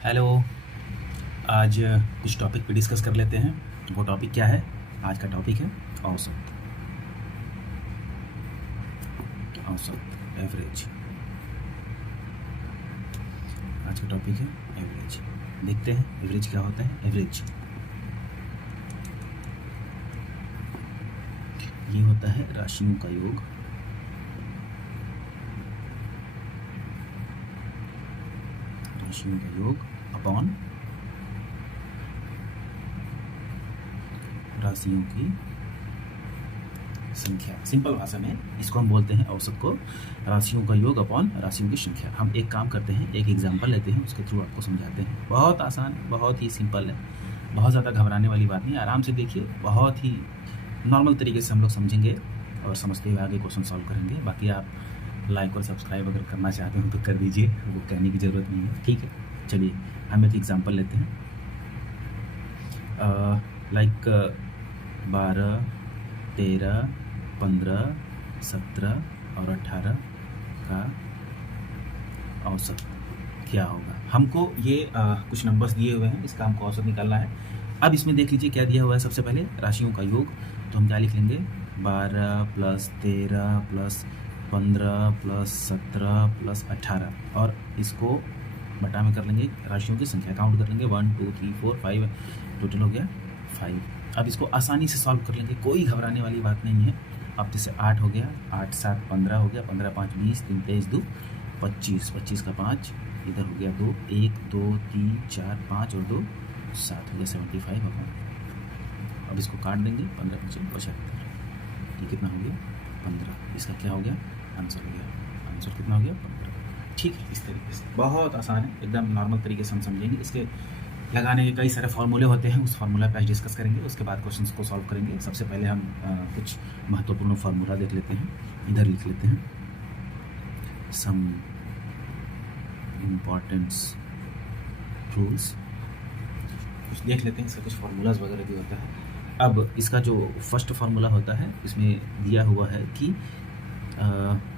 Hello. आज कुछ topic पे डिस्कस कर लेते हैं। वो टॉपिक क्या है? आज का टॉपिक है औसत। औसत, एवरेज। आज का टॉपिक है एवरेज। देखते हैं एवरेज क्या होता है। एवरेज ये होता है राशियों का योग। राशियों का योग अपॉन राशियों की संख्या। सिंपल भाषा में इसको हम बोलते हैं औसत को राशियों का योग अपॉन राशियों की संख्या। हम एक काम करते हैं, एक एग्जांपल लेते हैं, उसके थ्रू आपको समझाते हैं। बहुत आसान, बहुत ही सिंपल है, बहुत ज़्यादा घबराने वाली बात नहीं है। आराम से देखिए, बहुत ही नॉर्मल तरीके से हम लोग समझेंगे और समझते हुए आगे क्वेश्चन सॉल्व करेंगे। बाकी आप लाइक और सब्सक्राइब अगर करना चाहते हो तो कर दीजिए, वो कहने की ज़रूरत नहीं है, ठीक है। चलिए हम एक एग्जांपल लेते हैं। लाइक 12, 13, 15, 17 और 18 का औसत क्या होगा। हमको ये कुछ नंबर्स दिए हुए हैं, इसका हमको औसत निकालना है। अब इसमें देख लीजिए क्या दिया हुआ है। सबसे पहले राशियों का योग, तो हम क्या लिख लेंगे? 12 + 13 + 15 + 17 + 18 और इसको बटा में कर लेंगे राशियों की संख्या, काउंट कर लेंगे 1 2 3 4 5, टोटल हो गया 5। अब इसको आसानी से सॉल्व कर लेंगे, कोई घबराने वाली बात नहीं है। अब जैसे 8 हो गया, 8 7 15 हो गया, 15 5 20, 3 23 2 25, 25 का 5, इधर हो गया 2, 1 2 3 4 5 और 2 7, हो गया 75 अपॉन। अब इसको काट देंगे, 15 × 5 = 75। ये कितना हो गया? 15। इसका क्या हो गया? आंसर हो गया। आंसर कितना हो गया? 15। ठीक है, इस तरीके से बहुत आसान है, एकदम नॉर्मल तरीके से हम समझेंगे। इसके लगाने के कई सारे फार्मूले होते हैं, उस फार्मूला पे आज डिस्कस करेंगे, उसके बाद क्वेश्चंस को सॉल्व करेंगे। सबसे पहले हम कुछ महत्वपूर्ण फार्मूला देख लेते हैं, इधर लिख लेते हैं। सम इम्पॉर्टेंस रूल्स कुछ देख लेते हैं, इसका कुछ फार्मूलाज वगैरह भी होता है। अब इसका जो फर्स्ट फार्मूला होता है, इसमें दिया हुआ है कि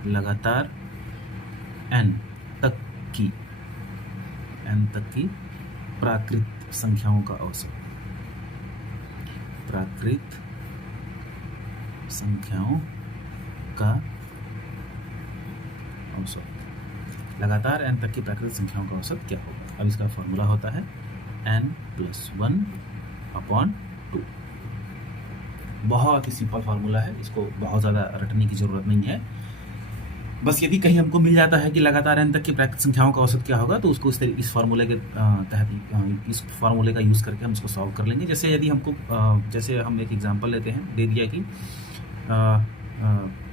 लगातार n तक की प्राकृत संख्याओं का औसत। प्राकृत संख्याओं का औसत। लगातार n तक की प्राकृतिक संख्याओं का औसत क्या होगा। अब इसका फॉर्मूला होता है n+1/2। बहुत ही सिंपल फार्मूला है, इसको बहुत ज़्यादा रटने की ज़रूरत नहीं है। बस यदि कहीं हमको मिल जाता है कि लगातार n तक की प्राकृतिक संख्याओं का औसत क्या होगा, तो उसको इस फार्मूले के तहत, इस फार्मूले का यूज़ करके हम इसको सॉल्व कर लेंगे। जैसे यदि हमको जैसे हम एक एग्जांपल लेते हैं, दे दिया कि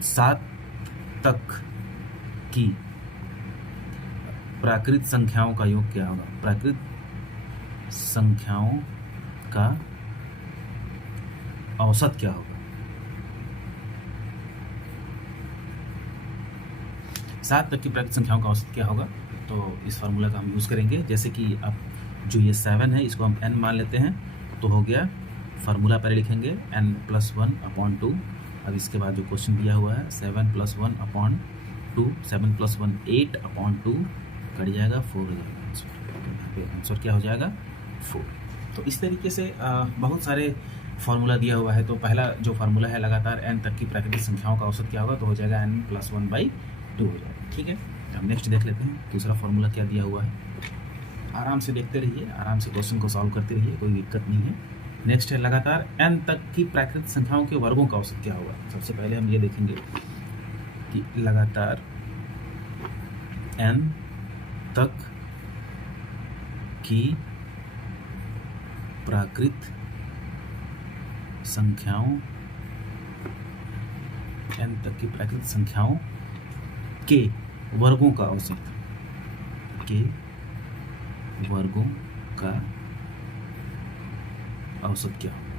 7 तक की प्राकृत संख्याओं का योग क्या होगा। प्राकृत संख्याओं का औसत क्या होगा। 7 तक की प्राकृतिक संख्याओं का औसत क्या होगा, तो इस फार्मूला का हम यूज़ करेंगे। जैसे कि अब जो ये 7 है, इसको हम n मान लेते हैं, तो हो गया। फार्मूला पहले लिखेंगे n+1/2। अब इसके बाद जो क्वेश्चन दिया हुआ है 7+1/2, 7 + 1 8/2, कट जाएगा 4 हो जाएगा। आंसर क्या हो जाएगा? 4। तो इस तरीके से बहुत सारे फार्मूला दिया हुआ है। तो पहला जो फार्मूला है, लगातार n तक की प्राकृतिक संख्याओं का औसत क्या होगा, तो हो जाएगा n+1/2 हो जाएगा। ठीक है, अब नेक्स्ट देख लेते हैं दूसरा फार्मूला क्या दिया हुआ है। आराम से देखते रहिए, आराम से क्वेश्चन को सॉल्व करते रहिए, कोई दिक्कत नहीं है। नेक्स्ट है लगातार n तक की प्राकृतिक संख्याओं के वर्गों का औसत क्या होगा। सबसे पहले हम ये देखेंगे कि लगातार n तक की प्राकृतिक संख्याओं, n तक की प्राकृतिक संख्याओं के वर्गों का औसत, के वर्गों का औसत क्या होगा।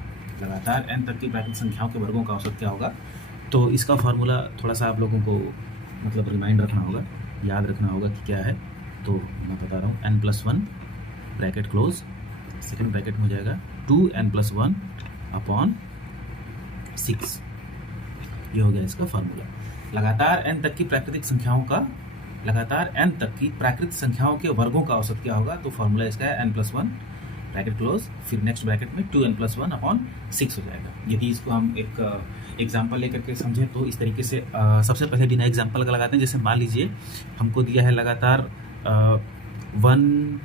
लगातार n तक की प्राकृतिक संख्याओं के वर्गों का औसत क्या होगा, तो इसका फार्मूला थोड़ा सा आप लोगों को मतलब रिमाइंड रखना होगा, याद रखना होगा कि क्या है। तो मैं बता रहा हूँ, n+1 bracket close, second bracket में हो जाएगा 2n+1/6। ये हो गया इसका फार्मूला। लगातार n तक की प्राकृतिक संख्याओं का लगातार n तक की प्राकृत संख्याओं के वर्गों का औसत क्या होगा, तो फॉर्मूला इसका है n+1 ब्रैकेट क्लोज, फिर नेक्स्ट ब्रैकेट में 2n+1 अपॉन 6 हो जाएगा। यदि इसको हम एक एग्जाम्पल लेकर के समझें तो इस तरीके से सबसे पहले बिना एग्जाम्पल का लगाते हैं। जैसे मान लीजिए हमको दिया है लगातार 1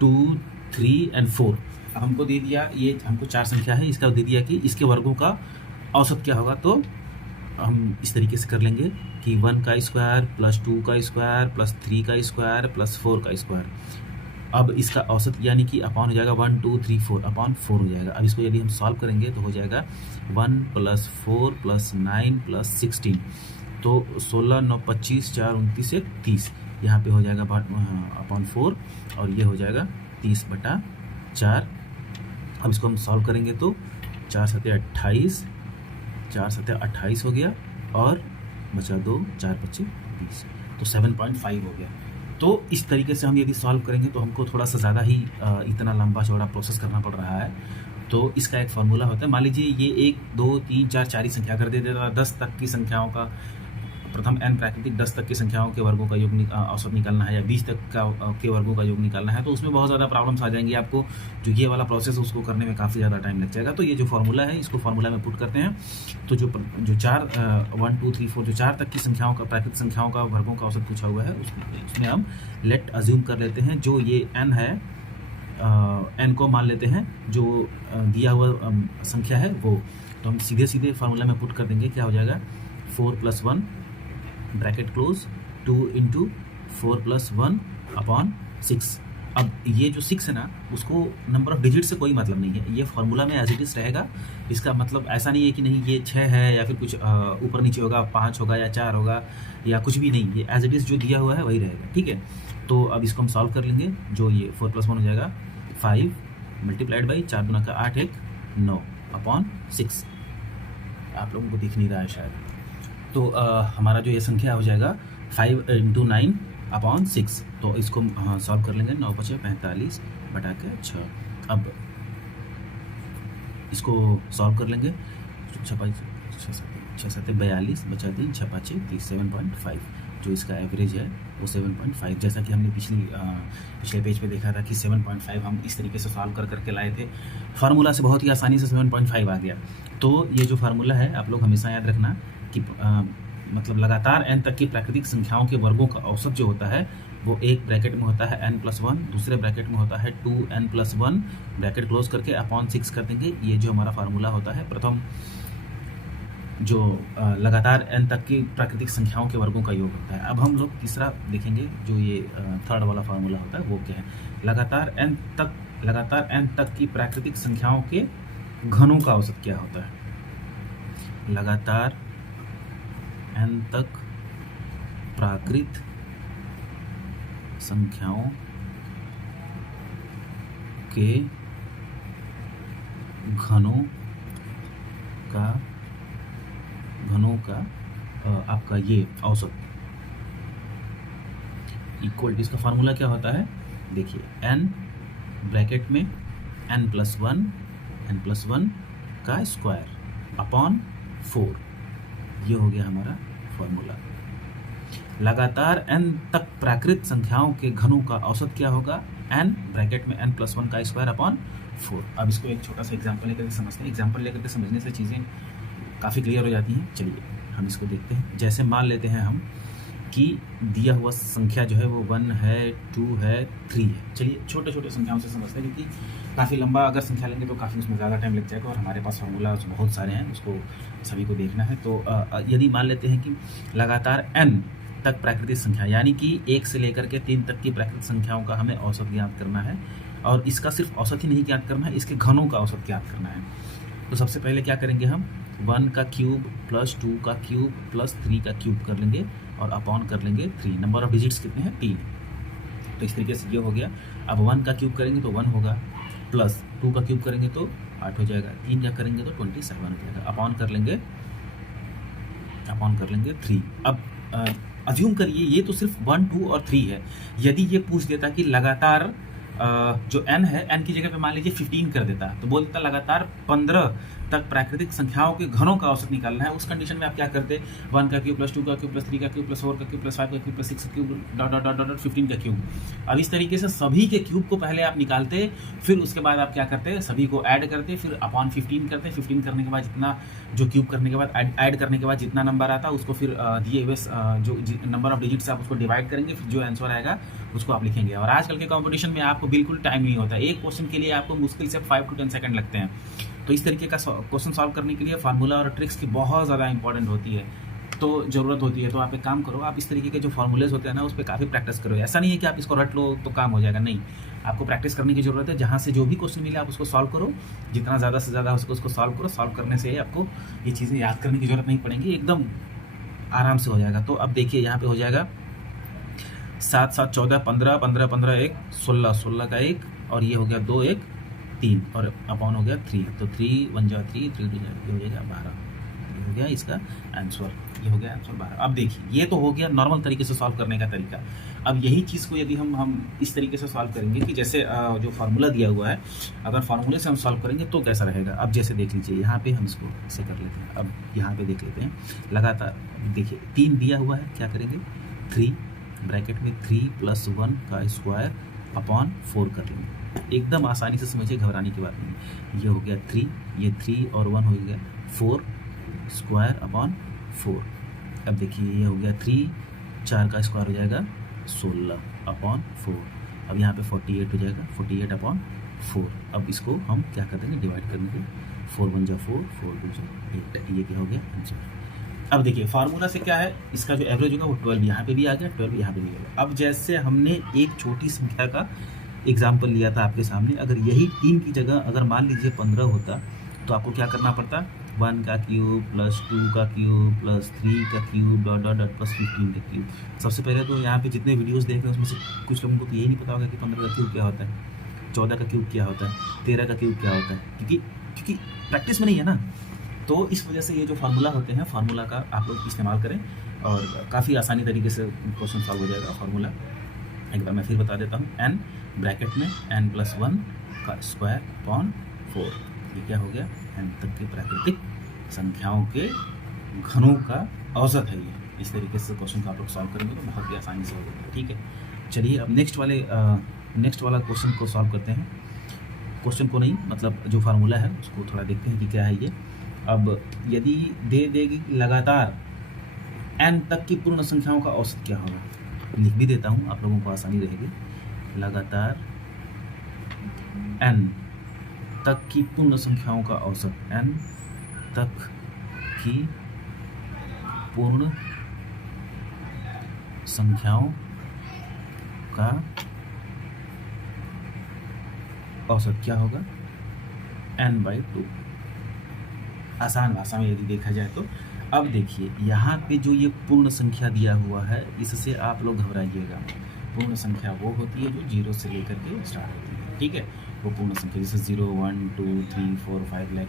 2 3 एंड 4। अब हमको दे दिया, ये हमको 4 संख्या है, इसका दे दिया कि इसके वर्गों का औसत क्या होगा। तो हम इस तरीके से कर लेंगे कि 1 का स्क्वायर प्लस 2 का स्क्वायर प्लस 3 का स्क्वायर प्लस 4 का स्क्वायर। अब इसका औसत यानी कि अपॉन हो जाएगा 1 2 3 4 अपॉन 4 हो जाएगा। अब इसको यदि हम सॉल्व करेंगे तो हो जाएगा 1 + 4 + 9 + 16, तो 16 9 25 4 29 से 30, यहाँ पे हो जाएगा अपॉन 4 और ये हो जाएगा 30/4। अब इसको हम सॉल्व करेंगे तो 4 × 7 = 28, 4 × 7 = 28 हो गया और बचा 2, 4 × 5 = 20, तो 7.5 हो गया। तो इस तरीके से हम यदि सॉल्व करेंगे तो हमको थोड़ा सा ज़्यादा ही इतना लंबा चौड़ा प्रोसेस करना पड़ रहा है। तो इसका एक फार्मूला होता है, मान लीजिए ये 1 2 3 4 4 ही संख्या कर देते हैं, 10 तक की संख्याओं का प्रथम n प्राकृतिक 10 तक की संख्याओं के वर्गों का योग औसत निकालना है या 20 तक के वर्गों का योग निकालना है, तो उसमें बहुत ज़्यादा प्रॉब्लम्स आ जाएंगी। आपको जो ये वाला प्रोसेस उसको करने में काफ़ी ज़्यादा टाइम लग जाएगा। तो ये जो फार्मूला है इसको फार्मूला में पुट करते हैं। तो जो 1 2 3 4 जो 4 तक की संख्याओं का प्राकृतिक संख्याओं का वर्गों का औसत पूछा हुआ है उसमें हम लेट अज्यूम कर लेते हैं जो ये n है, n को मान लेते हैं जो दिया हुआ संख्या है वो। तो हम सीधे सीधे फार्मूला में पुट कर देंगे, क्या हो जाएगा 4 + 1 ब्रैकेट क्लोज 2 × 4 + 1 अपॉन 6। अब ये जो 6 है ना, उसको नंबर ऑफ डिजिट से कोई मतलब नहीं है, ये फार्मूला में एज इट इज रहेगा। इसका मतलब ऐसा नहीं है कि नहीं ये 6 है या फिर कुछ ऊपर नीचे होगा, 5 होगा या 4 होगा या कुछ भी नहीं, ये एज इट इज जो दिया हुआ है वही रहेगा, ठीक है। तो अब इसको हम सॉल्व कर लेंगे, जो ये 4 + 1 हो जाएगा 5 × 4 × 8 = 9 अपॉन 6। आप लोगों को दिख नहीं रहा है शायद। तो हमारा जो ये संख्या हो जाएगा 5 × 9 अपॉन 6। तो इसको सॉल्व कर लेंगे, 9 × 5 = 45 बटा के 6। अब इसको सॉल्व कर लेंगे, 6 × 7 = 42 बचा 3 6 × 5 = 30, 7.5 जो इसका एवरेज है वो 7.5। जैसा कि हमने पिछले पेज पे देखा था कि 7.5 हम इस तरीके से सॉल्व कर करके लाए थे, फार्मूला से बहुत ही आसानी से 7.5 आ गया। तो ये जो फार्मूला है आप लोग हमेशा याद रखना कि मतलब लगातार n तक की प्राकृतिक संख्याओं के वर्गों का औसत जो होता है वो एक ब्रैकेट में होता है n+1, दूसरे ब्रैकेट में होता है 2n+1 ब्रैकेट क्लोज करके अपॉन 6 कर देंगे। ये जो हमारा फार्मूला होता है प्रथम जो लगातार n तक की प्राकृतिक संख्याओं के वर्गों का योग होता है। अब हम लोग तीसरा देखेंगे, जो ये थर्ड वाला फार्मूला होता है वो क्या है। लगातार n तक की प्राकृतिक संख्याओं के घनों का औसत क्या होता है। लगातार n तक प्राकृत संख्याओं के घनों का आपका ये औसत इक्वल, इसका फार्मूला क्या होता है देखिए, n ब्रैकेट में n+1 का स्क्वायर अपॉन 4, ये हो गया हमारा फॉर्मूला। लगातार n तक प्राकृत संख्याओं के घनों का औसत क्या होगा, n ब्रैकेट में n+1 का स्क्वायर अपॉन 4। अब इसको एक छोटा सा एग्जांपल लेकर के समझते हैं। एग्जांपल लेकर के समझने से चीज़ें काफ़ी क्लियर हो जाती हैं। चलिए हम इसको देखते हैं। जैसे मान लेते हैं हम कि दिया हुआ संख्या जो है वो 1 है, 2 है, 3 है। चलिए छोटे छोटे संख्याओं से समझते हैं, क्योंकि काफ़ी लंबा अगर संख्या लेंगे तो काफ़ी उसमें ज़्यादा टाइम लग जाएगा और हमारे पास फार्मूला बहुत सारे हैं, उसको सभी को देखना है। तो यदि मान लेते हैं कि लगातार n तक प्राकृतिक संख्या यानी कि 1 से लेकर के 3 तक की प्राकृतिक संख्याओं का हमें औसत ज्ञात करना है, और इसका सिर्फ औसत ही नहीं ज्ञात करना है, इसके घनों का औसत ज्ञात करना है। तो सबसे पहले क्या करेंगे हम 1 का क्यूब प्लस 2 का क्यूब प्लस 3 का क्यूब कर लेंगे और अपॉन कर लेंगे 3। नंबर ऑफ डिजिट्स कितने हैं 3, तो इस तरीके से ये हो गया। अब 1 का क्यूब करेंगे तो 1 होगा, प्लस 2 का क्यूब करेंगे तो 8 हो जाएगा, 3 का करेंगे तो 27 हो जाएगा, अपॉन कर लेंगे 3। अब अज्यूम करिए ये तो सिर्फ 1 2 और 3 है। यदि ये पूछ देता कि लगातार जो n है, n की जगह पे मान लीजिए 15 कर देता, तो बोलता लगातार 15 तक प्राकृतिक संख्याओं के घनों का औसत निकालना है, उस कंडीशन में आप क्या करते, 1 का क्यूब प्लस 2 का क्यूब प्लस 3 का क्यूब प्लस 4 का क्यूब प्लस 5 का क्यूब प्लस 6 का cube dot dot dot dot 15 का क्यूब। अब इस तरीके से सभी के क्यूब को पहले आप निकालते, फिर उसके बाद आप क्या करते, सभी को ऐड करते, फिर अपॉन 15 करते। 15 करने के बाद जितना जो क्यूब करने के बाद ऐड करने के बाद जितना नंबर आता है उसको फिर दिए हुए जो नंबर ऑफ डिजिट से आप उसको डिवाइड करेंगे, फिर जो आंसर आएगा उसको आप लिखेंगे। और आजकल के कंपटीशन में आपको बिल्कुल टाइम नहीं होता, एक क्वेश्चन के लिए आपको मुश्किल से 5 to 10 सेकंड लगते हैं। तो इस तरीके का क्वेश्चन सॉल्व करने के लिए फार्मूला और ट्रिक्स की बहुत ज़्यादा इंपॉर्टेंट होती है, तो ज़रूरत होती है। तो आप एक काम करो, आप इस तरीके के जो फार्मूलेज होते हैं ना, उस पर काफ़ी प्रैक्टिस करो। ऐसा नहीं है कि आप इसको रट लो तो काम हो जाएगा, नहीं, आपको प्रैक्टिस करने की ज़रूरत है। जहाँ से जो भी क्वेश्चन मिले आप उसको सॉल्व करो, जितना ज़्यादा से ज़्यादा उसको सॉल्व करो। सॉल्व करने से आपको ये चीज़ें याद करने की ज़रूरत नहीं पड़ेगी, एकदम आराम से हो जाएगा। तो अब देखिए यहाँ पे हो जाएगा 7 7 14 15 15 15 1 16 16 का 1, और ये हो गया 2 1 3 और अपॉन हो गया 3। तो 3 1 जा 3 3 2 जा, ये हो जाएगा 12। ये हो गया इसका आंसर, ये हो गया आंसर 12। अब देखिए ये तो हो गया नॉर्मल तरीके से सॉल्व करने का तरीका। अब यही चीज़ को यदि हम इस तरीके से सॉल्व करेंगे कि जैसे जो फार्मूला दिया हुआ है, अगर फार्मूले से हम सॉल्व करेंगे तो कैसा रहेगा। अब जैसे देख लीजिए यहाँ पे हम इसको ऐसे कर लेते हैं। अब यहाँ पे देख लेते हैं लगातार, देखिए 3 दिया हुआ है, क्या करेंगे 3 ब्रैकेट में 3 + 1 का स्क्वायर अपॉन 4 कर लेंगे। एकदम आसानी से समझिए, घबराने की बात नहीं। ये हो गया 3, ये 3 और 1 हो गया 4 स्क्वायर अपॉन 4। अब देखिए ये हो गया 3 4 का स्क्वायर हो जाएगा 16 अपॉन 4। अब यहाँ पे 48 हो जाएगा 48 अपॉन 4। अब इसको हम क्या कर देंगे, डिवाइड कर देंगे। 4 1 जा 4 4 2 जा 8। ये क्या हो गया आंसर। अब देखिए फार्मूला से क्या है, इसका जो एवरेज होगा वो 12 यहाँ पे भी आ गया, 12 यहाँ पे भी आ गया। अब जैसे हमने एक छोटी संख्या का एग्जाम्पल लिया था आपके सामने, अगर यही 3 की जगह अगर मान लीजिए 15 होता तो आपको क्या करना पड़ता, 1 का क्यूब प्लस 2 का क्यूब प्लस 3 का cube dot dot dot plus 15 का क्यूब। सबसे पहले तो यहाँ पे जितने वीडियोस देख रहे हैं उसमें से कुछ लोगों को तो यही नहीं पता होगा कि 15 का क्यूब क्या होता है, 14 का क्यूब क्या होता है, 13 का क्यूब क्या होता है, क्योंकि प्रैक्टिस में नहीं है ना। तो इस वजह से ये जो फार्मूला होते हैं, फार्मूला का आप लोग इस्तेमाल करें और काफ़ी आसानी तरीके से क्वेश्चन सॉल्व हो जाएगा। फार्मूला एक बार मैं फिर बता देता हूँ, n ब्रैकेट में n + 1 का स्क्वायर अपॉन 4। ये क्या हो गया, n तक की प्राकृतिक संख्याओं के घनों का औसत है ये। इस तरीके से क्वेश्चन को आप लोग सॉल्व करेंगे तो बहुत ही आसानी से हो जाएगा। ठीक है, चलिए अब नेक्स्ट वाला क्वेश्चन को सॉल्व करते हैं। क्वेश्चन को नहीं, मतलब जो फार्मूला है उसको थोड़ा देखते हैं कि क्या है ये। अब यदि दे देगी लगातार n तक की पूर्ण संख्याओं का औसत क्या होगा, लिख भी देता हूँ, आप लोगों को आसानी रहेगी। लगातार n तक की पूर्ण संख्याओं का औसत, n तक की पूर्ण संख्याओं का औसत क्या होगा, n/2। आसान भाषा में यदि देखा जाए तो। अब देखिए यहाँ पे जो ये पूर्ण संख्या दिया हुआ है, इससे आप लोग घबराइएगा। पूर्ण संख्या वो होती है जो 0 से लेकर के स्टार्ट होती है, ठीक है, वो पूर्ण संख्या जैसे 0 1 2 3 4 5 लाइक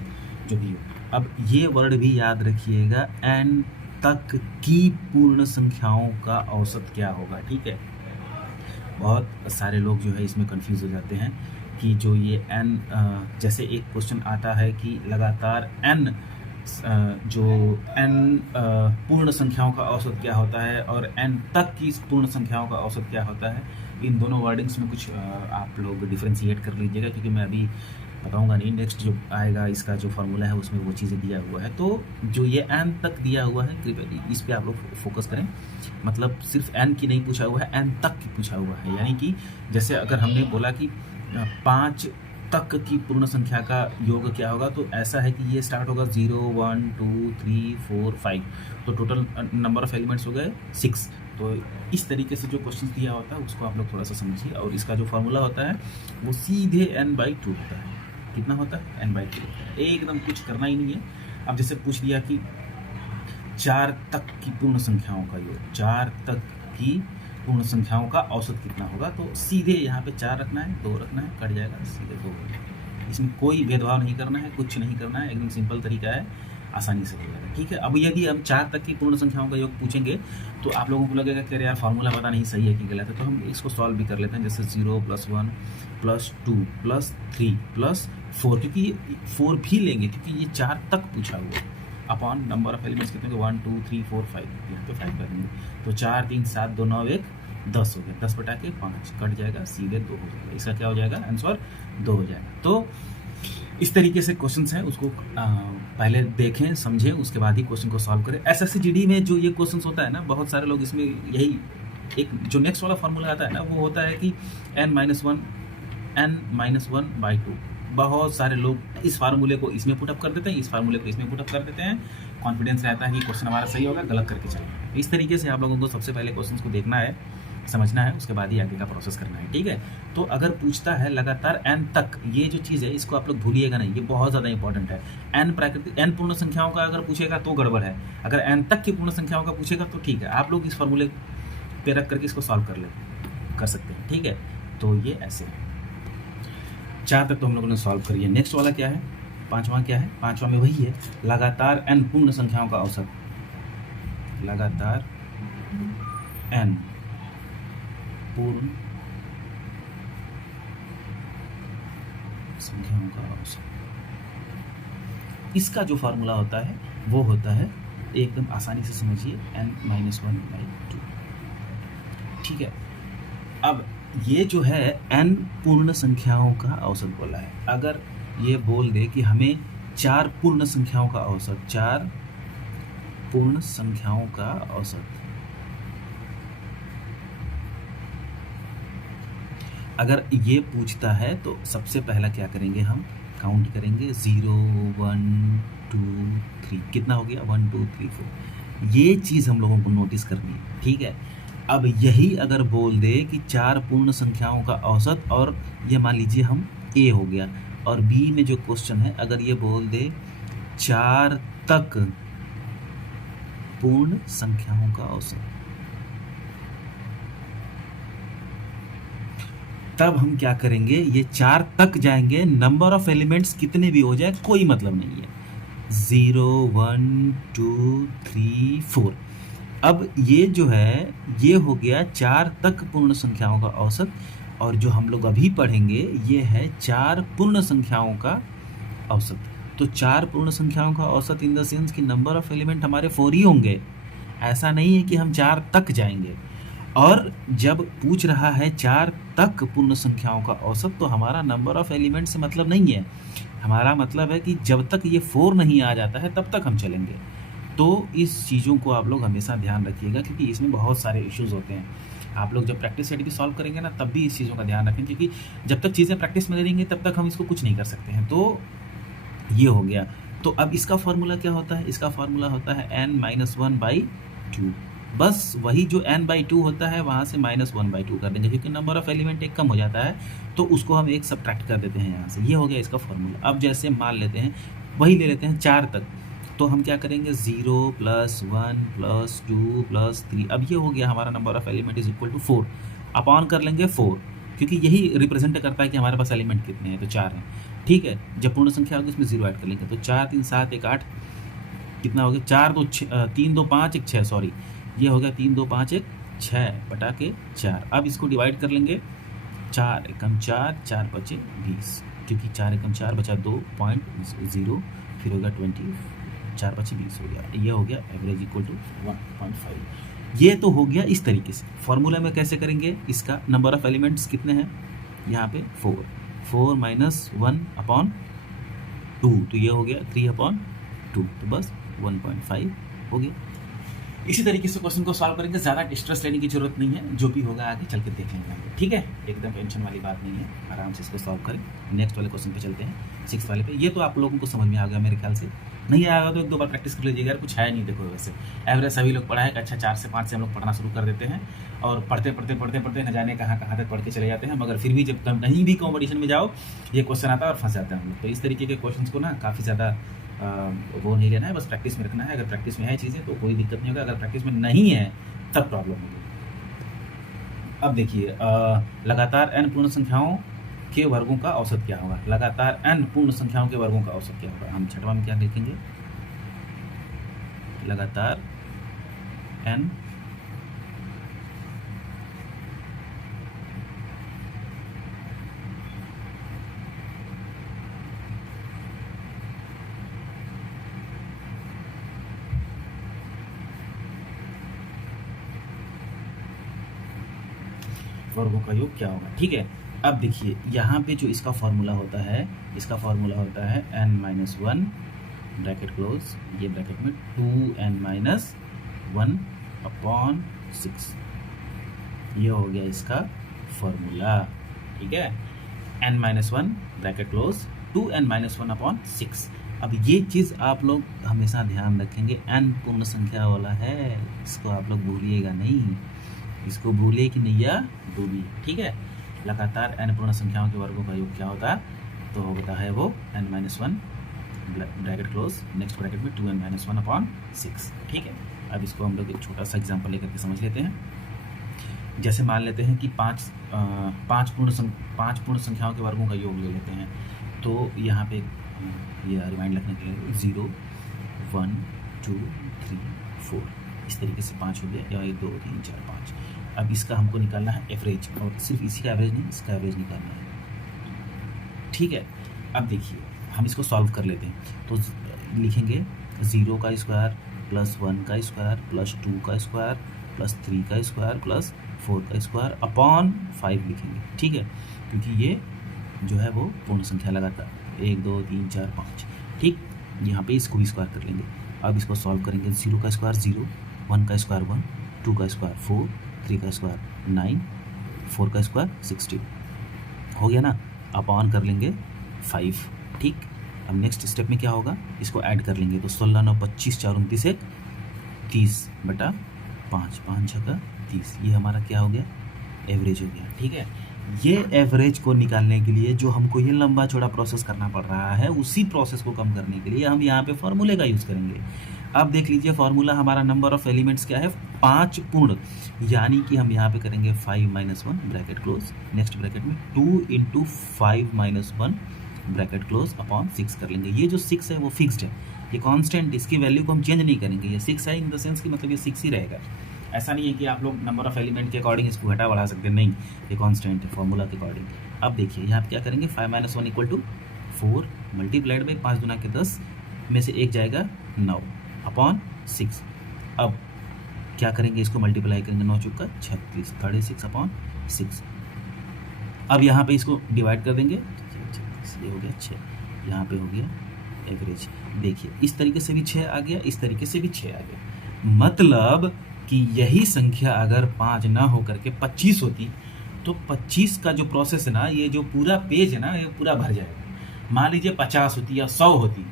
जो भी हो। अब ये वर्ड भी याद रखिएगा, n तक की पूर्ण संख्याओं का औसत क्या होगा। ठीक है, बहुत सारे लोग जो है इसमें कंफ्यूज हो जाते हैं कि जो ये n, जैसे एक क्वेश्चन आता है कि लगातार n जो n पूर्ण संख्याओं का औसत क्या होता है और n तक की पूर्ण संख्याओं का औसत क्या होता है। इन दोनों वर्डिंग्स में कुछ आप लोग डिफ्रेंशिएट कर लीजिएगा, क्योंकि मैं अभी बताऊंगा नहीं। नेक्स्ट जो आएगा इसका जो फार्मूला है उसमें वो चीज़ें दिया हुआ है। तो जो ये n तक दिया हुआ है, कृपया इस पर आप लोग फोकस करें। मतलब सिर्फ n की नहीं पूछा हुआ है, n तक की पूछा हुआ है। यानी कि जैसे अगर हमने बोला कि 5 तक की पूर्ण संख्या का योग क्या होगा, तो ऐसा है कि ये स्टार्ट होगा 0 1 2 3 4 5, तो टोटल नंबर ऑफ एलिमेंट्स हो गए 6। तो इस तरीके से जो क्वेश्चन दिया होता है उसको आप लोग थोड़ा सा समझिए। और इसका जो फार्मूला होता है वो सीधे n/2 होता है। कितना होता है, n/2 होता है। एकदम कुछ करना ही नहीं है। अब जैसे पूछ दिया कि 4 तक की पूर्ण संख्याओं का योग, 4 तक की पूर्ण संख्याओं का औसत कितना होगा, तो सीधे यहाँ पे 4 रखना है, 2 रखना है, कट जाएगा, सीधे 2। इसमें कोई भेदभाव नहीं करना है, कुछ नहीं करना है, एकदम सिंपल तरीका है, आसानी से हो जाएगा। ठीक है। अब यदि हम 4 तक की पूर्ण संख्याओं का योग पूछेंगे तो आप लोगों को लगेगा कि अरे यार फार्मूला पता नहीं सही है कि गलत है, तो हम इसको सॉल्व भी कर लेते हैं। जैसे 0 + 1 + 2 + 3 + 4, क्योंकि 4 भी लेंगे क्योंकि ये 4 तक पूछा हुआ है। अपॉन नंबर ऑफ एलिमेंट्स कितने होंगे, 1 2 3 4 5, यहाँ पे 5 कर देंगे तो 4 3 7 2 9 1 10 हो गया। 10 बटा के 5 कट जाएगा, सीधे 2 हो जाएगा। इसका क्या हो जाएगा, आंसर 2 हो जाएगा। तो इस तरीके से क्वेश्चंस हैं, उसको पहले देखें समझें, उसके बाद ही क्वेश्चन को सॉल्व करें। SSCGD में जो ये क्वेश्चंस होता है ना, बहुत सारे लोग इसमें यही एक जो नेक्स्ट वाला फार्मूला आता है ना, वो होता है कि n-1/2। बहुत सारे लोग इस फार्मूले को इसमें पुटअप कर देते हैं, इस फार्मूले को इसमें पुटअप कर देते हैं। कॉन्फिडेंस रहता है कि क्वेश्चन हमारा सही होगा, गलत करके चलेंगे। इस तरीके से आप लोगों को सबसे पहले क्वेश्चन को देखना है, समझना है, उसके बाद ही आगे का प्रोसेस करना है। ठीक है। तो अगर पूछता है लगातार n तक, ये जो चीज़ है इसको आप लोग भूलिएगा नहीं, ये बहुत ज़्यादा इंपॉर्टेंट है। n पूर्ण संख्याओं का अगर पूछेगा तो गड़बड़ है, अगर n तक की पूर्ण संख्याओं का पूछेगा तो ठीक है, आप लोग इस फार्मूले पे रख करके इसको सॉल्व कर सकते हैं। ठीक है। तो ये ऐसे है। 4 तक तो हम लोगों ने सॉल्व करिए। नेक्स्ट वाला क्या है, 5वां क्या है, 5वां में वही है, लगातार n पूर्ण संख्याओं का औसत। लगातार n पूर्ण संख्याओं का औसत। इसका जो फार्मूला होता है वो होता है, एकदम आसानी से समझिए, n-1/2। ठीक है। अब ये जो है n पूर्ण संख्याओं का औसत बोला है। अगर ये बोल दे कि हमें 4 पूर्ण संख्याओं का औसत, 4 पूर्ण संख्याओं का औसत, अगर ये पूछता है तो सबसे पहला क्या करेंगे, हम काउंट करेंगे 0 1 2 3, कितना हो गया, 1 2 3 4। ये चीज़ हम लोगों को नोटिस करनी है। ठीक है। अब यही अगर बोल दे कि 4 पूर्ण संख्याओं का औसत, और ये मान लीजिए हम A हो गया, और B में जो क्वेश्चन है अगर ये बोल दे 4 तक पूर्ण संख्याओं का औसत, तब हम क्या करेंगे, ये 4 तक जाएंगे, नंबर ऑफ एलिमेंट्स कितने भी हो जाए कोई मतलब नहीं है, 0 1 2 3 4। अब ये जो है ये हो गया 4 तक पूर्ण संख्याओं का औसत, और जो हम लोग अभी पढ़ेंगे ये है 4 पूर्ण संख्याओं का औसत। तो 4 पूर्ण संख्याओं का औसत इन द सेंस कि नंबर ऑफ एलिमेंट हमारे 4 ही होंगे, ऐसा नहीं है कि हम 4 तक जाएंगे। और जब पूछ रहा है 4 तक पूर्ण संख्याओं का औसत, तो हमारा नंबर ऑफ एलिमेंट से मतलब नहीं है, हमारा मतलब है कि जब तक ये 4 नहीं आ जाता है तब तक हम चलेंगे। तो इस चीज़ों को आप लोग हमेशा ध्यान रखिएगा, क्योंकि इसमें बहुत सारे इश्यूज होते हैं। आप लोग जब प्रैक्टिस सेट भी सॉल्व करेंगे ना, तब भी इस चीज़ों का ध्यान रखें, क्योंकि जब तक चीज़ें प्रैक्टिस में रहेंगी तब तक हम इसको कुछ नहीं कर सकते हैं। तो ये हो गया। तो अब इसका फार्मूला क्या होता है, इसका फार्मूला होता है n-1/2। बस वही जो n/2 होता है वहाँ से -1/2 कर देंगे, क्योंकि नंबर ऑफ एलिमेंट एक कम हो जाता है, तो उसको हम एक सब्ट्रैक्ट कर देते हैं यहाँ से। ये हो गया इसका फार्मूला। अब जैसे मान लेते हैं, वही ले लेते हैं 4 तक, तो हम क्या करेंगे, 0 + 1 + 2 + 3। अब ये हो गया हमारा number of element is equal to 4, upon कर लेंगे 4, क्योंकि यही रिप्रेजेंट करता है कि हमारे पास एलिमेंट कितने हैं, तो 4 हैं। ठीक है। जब पूर्ण संख्या होगी इसमें 0 ऐड कर लेंगे, तो 4 3 7 1 8, कितना हो गया, 3 2 5 1 6, सॉरी, ये हो गया 3 2 5 1 6 बटा के 4। अब इसको डिवाइड कर लेंगे, 4 एकम 4, 4 बचे 20, क्योंकि 4 एकम 4 बचा 2.0, फिर हो गया 20, 4 बचे 20 हो गया। ये हो गया एवरेज इक्वल टू 1.5। ये तो हो गया इस तरीके से। फॉर्मूला में कैसे करेंगे, इसका नंबर ऑफ एलिमेंट्स कितने हैं, यहाँ पे 4 -1/2, तो ये हो गया 3/2, तो बस 1.5 हो गया। इसी तरीके से क्वेश्चन को सॉल्व करेंगे, ज़्यादा स्ट्रेस लेने की जरूरत नहीं है, जो भी होगा आगे चल के देख लेंगे। ठीक है, एकदम टेंशन वाली बात नहीं है, आराम से इसको सॉल्व करें। नेक्स्ट वाले क्वेश्चन पे चलते हैं, 6 वाले पे। ये तो आप लोगों को समझ में आ गया मेरे ख्याल से, नहीं आएगा तो 1-2 बार प्रैक्टिस कर लीजिएगा, कुछ है नहीं। देखो वैसे एवरेज सभी लोग पढ़ा है कि अच्छा 4 से 5 से हम लोग पढ़ना शुरू कर देते हैं, और पढ़ते न जाने कहाँ तक पढ़ के चले जाते हैं, मगर फिर भी जब कहीं भी कॉम्पिटिशन में जाओ ये क्वेश्चन आता है और फंस जाते हैं हम लोग। तो इस तरीके के क्वेश्चन को ना काफ़ी ज़्यादा वो नहीं लेना है, बस प्रैक्टिस में रखना है। अगर प्रैक्टिस में है चीज़ें तो कोई दिक्कत नहीं होगा, अगर प्रैक्टिस में नहीं है तब प्रॉब्लम होगी। अब देखिए, लगातार n पूर्ण संख्याओं के वर्गों का औसत क्या होगा, लगातार n पूर्ण संख्याओं के वर्गों का औसत क्या होगा। हम छठवां में क्या लिखेंगे, लगातार n वर्गों का योग क्या होगा। ठीक है, अब देखिए यहाँ पे जो इसका फॉर्मूला होता है, इसका फॉर्मूला होता है n-1 ब्रैकेट क्लोज, ये ब्रैकेट में 2n-1 अपॉन 6, ये हो गया इसका फॉर्मूला। ठीक है, n-1 bracket close 2n-1 upon 6। अब ये चीज़ आप लोग हमेशा ध्यान रखेंगे, n पूर्ण संख्या वाला है, इसको आप लोग भूलिएगा नहीं, इसको भूलिए कि नहीं या डूबी। ठीक है, लगातार n पूर्ण संख्याओं के वर्गों का योग क्या होता है, तो होता है वो n-1 bracket close, next bracket में 2n-1 अपॉन 6। ठीक है, अब इसको हम लोग एक छोटा सा एग्जांपल लेकर के समझ लेते हैं। जैसे मान लेते हैं कि पाँच पूर्ण संख्याओं के वर्गों का योग ले लेते हैं, तो यहाँ पे ये रिमाइंड रखने के लिए 0 1 2 3 4 इस तरीके से 5 हो गया, या 1 2 3 4 5। अब इसका हमको निकालना है एवरेज, और सिर्फ इसी का एवरेज नहीं, इसका एवरेज निकालना है। ठीक है, अब देखिए हम इसको सॉल्व कर लेते हैं, तो लिखेंगे 0 का स्क्वायर प्लस 1 का स्क्वायर प्लस 2 का स्क्वायर प्लस 3 का स्क्वायर प्लस 4 का स्क्वायर अपॉन 5 लिखेंगे। ठीक है, क्योंकि ये जो है वो पूर्ण संख्या लगातार 1 2 3 4 5। ठीक, यहाँ पे इसको भी स्क्वायर कर लेंगे। अब इसको सॉल्व करेंगे, 0 का स्क्वायर 0, 1 का स्क्वायर 1, 2 का स्क्वायर 4, 3 का स्क्वायर 9, 4 का स्क्वायर 16 हो गया ना, अपॉन कर लेंगे 5। ठीक, अब नेक्स्ट स्टेप में क्या होगा, इसको ऐड कर लेंगे, तो 16 9 25 4 29 1 30 बटा 5 5 6 30, ये हमारा क्या हो गया, एवरेज हो गया। ठीक है, ये एवरेज को निकालने के लिए जो हमको ये लंबा चौड़ा प्रोसेस करना पड़ रहा है, उसी प्रोसेस को कम करने के लिए हम यहाँ पे फॉर्मूले का यूज़ करेंगे। अब देख लीजिए फॉर्मूला हमारा नंबर ऑफ एलिमेंट्स क्या है, 5 पूर्ण, यानी कि हम यहाँ पे करेंगे 5-1 ब्रैकेट क्लोज, नेक्स्ट ब्रैकेट में 2 × 5-1 ब्रैकेट क्लोज अपॉन 6 कर लेंगे। ये जो 6 है वो फिक्स्ड है, ये कांस्टेंट, इसकी वैल्यू को हम चेंज नहीं करेंगे। ये 6 है इन द सेंस कि मतलब ये 6 ही रहेगा। ऐसा नहीं है कि आप लोग नंबर ऑफ एलिमेंट के अकॉर्डिंग इसको घटा बढ़ा सकते हैं, नहीं, ये कांस्टेंट है फॉर्मूला के अकॉर्डिंग। अब देखिए यहाँ पे क्या करेंगे, 5-1 = 4 मल्टीप्लाइड बाई 5 दूना के 10 में से 1 जाएगा 9 अपॉन 6। अब क्या करेंगे, इसको मल्टीप्लाई करेंगे, 9 चौका 36, 36 अपॉन 6। अब यहाँ पे इसको डिवाइड कर देंगे, ये हो गया 6, यहाँ पे हो गया एवरेज। देखिए इस तरीके से भी 6 आ गया, इस तरीके से भी 6 आ गया, मतलब कि यही संख्या अगर 5 ना हो करके 25 होती, तो 25 का जो प्रोसेस है ना, ये जो पूरा पेज है ना, ये पूरा भर जाएगा। मान लीजिए 50 होती या 100 होती,